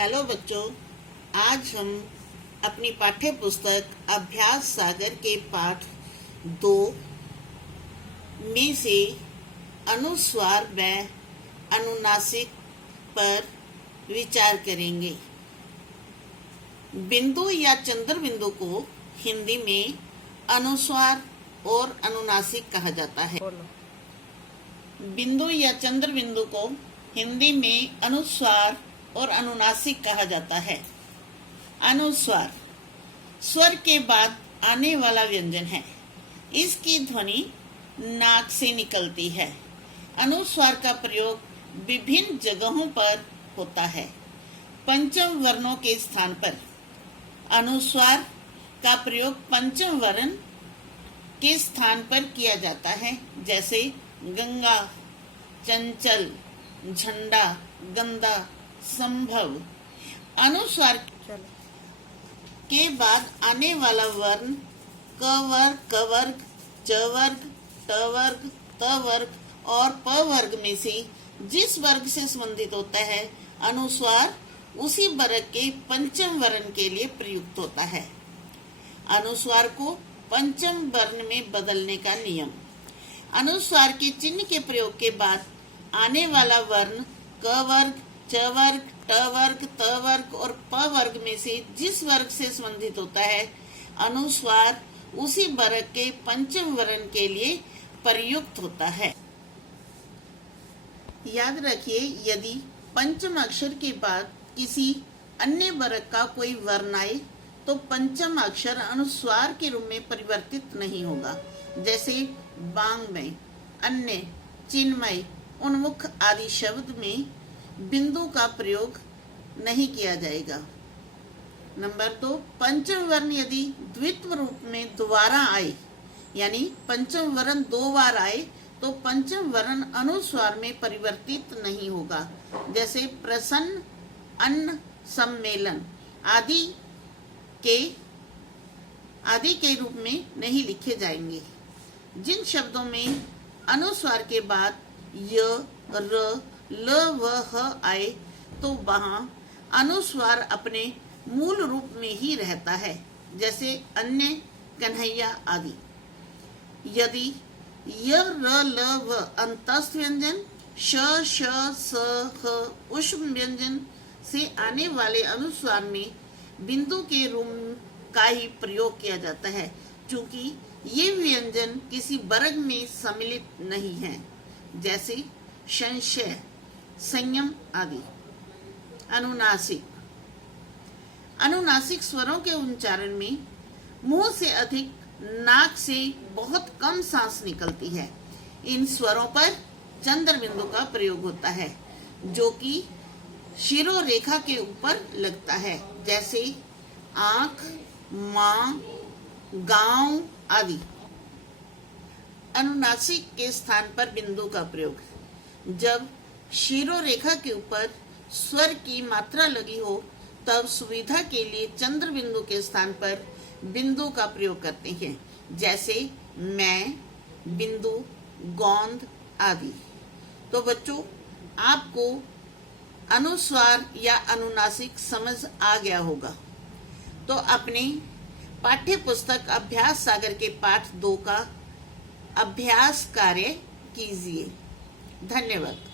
Hello बच्चों, आज हम अपनी पाठ्य पुस्तक अभ्यास सागर के पाठ 2 में से अनुस्वार व अनुनासिक पर विचार करेंगे। बिंदु या चंद्र बिंदु को हिंदी में अनुस्वार और अनुनासिक कहा जाता है। बिंदु या चंद्र बिंदु को हिंदी में अनुस्वार और अनुनासिक कहा जाता है। अनुस्वार स्वर के बाद आने वाला व्यंजन है। इसकी ध्वनि नाक से निकलती है। अनुस्वार का प्रयोग विभिन्न जगहों पर होता है। पंचम वर्णों के स्थान पर अनुस्वार का प्रयोग पंचम वर्ण के स्थान पर किया जाता है, जैसे गंगा, चंचल, झंडा, गंदा, संभव। अनुस्वार के बाद आने वाला वर्ण क वर्ग, क वर्ग, च वर्ग, ट वर्ग, त वर्ग और प वर्ग में से जिस वर्ग से संबंधित होता है, अनुस्वार उसी वर्ग के पंचम वर्ण के लिए प्रयुक्त होता है। अनुस्वार को पंचम वर्ण में बदलने का नियम। अनुस्वार के चिन्ह के प्रयोग के बाद आने वाला वर्ण क वर्ग, च वर्ग, ट वर्ग, त वर्ग और प वर्ग में से जिस वर्ग से संबंधित होता है, अनुस्वार उसी वर्ग के पंचम वर्ण के लिए प्रयुक्त होता है। याद रखिए, यदि पंचम अक्षर के बाद किसी अन्य वर्ग का कोई वर्ण आए तो पंचम अक्षर अनुस्वार के रूप में परिवर्तित नहीं होगा, जैसे वाङ्मय, अन्य, चिन्मय, उन्मुख आदि शब्द में बिंदु का प्रयोग नहीं किया जाएगा। नंबर 2, पंचम वर्ण यदि द्वित्व रूप में दोबारा आए, यानी पंचम वर्ण 2 बार आए, तो पंचम वर्ण अनुस्वार में परिवर्तित नहीं होगा, जैसे प्रसन्न, अन्न, सम्मेलन आदि के रूप में नहीं लिखे जाएंगे। जिन शब्दों में अनुस्वार के बाद य, र, ल व ह आए तो वहां अनुस्वार अपने मूल रूप में ही रहता है, जैसे अन्य, कन्हैया आदि। यदि य, र, ल व अंतस्थ व्यंजन श, श, स, ह ऊष्म व्यंजन से आने वाले अनुस्वार में बिंदु के रूप का ही प्रयोग किया जाता है, चूंकि ये व्यंजन किसी वर्ग में सम्मिलित नहीं है, जैसे संशय, संयम आदि। अनुनासिक अनुनासिक स्वरों के उच्चारण में मुंह से अधिक नाक से बहुत कम सांस निकलती है। इन स्वरों पर चंद्र बिंदु का प्रयोग होता है, जो कि शिरोरेखा के ऊपर लगता है, जैसे आंख, मां, गांव आदि। अनुनासिक के स्थान पर बिंदु का प्रयोग। जब शिरोरेखा के ऊपर स्वर की मात्रा लगी हो, तब सुविधा के लिए चंद्र बिंदु के स्थान पर बिंदु का प्रयोग करते हैं, जैसे मैं, बिंदु, गोंद आदि। तो बच्चों, आपको अनुस्वार या अनुनासिक समझ आ गया होगा। तो अपने पाठ्य पुस्तक अभ्यास सागर के पाठ 2 का अभ्यास कार्य कीजिए। धन्यवाद।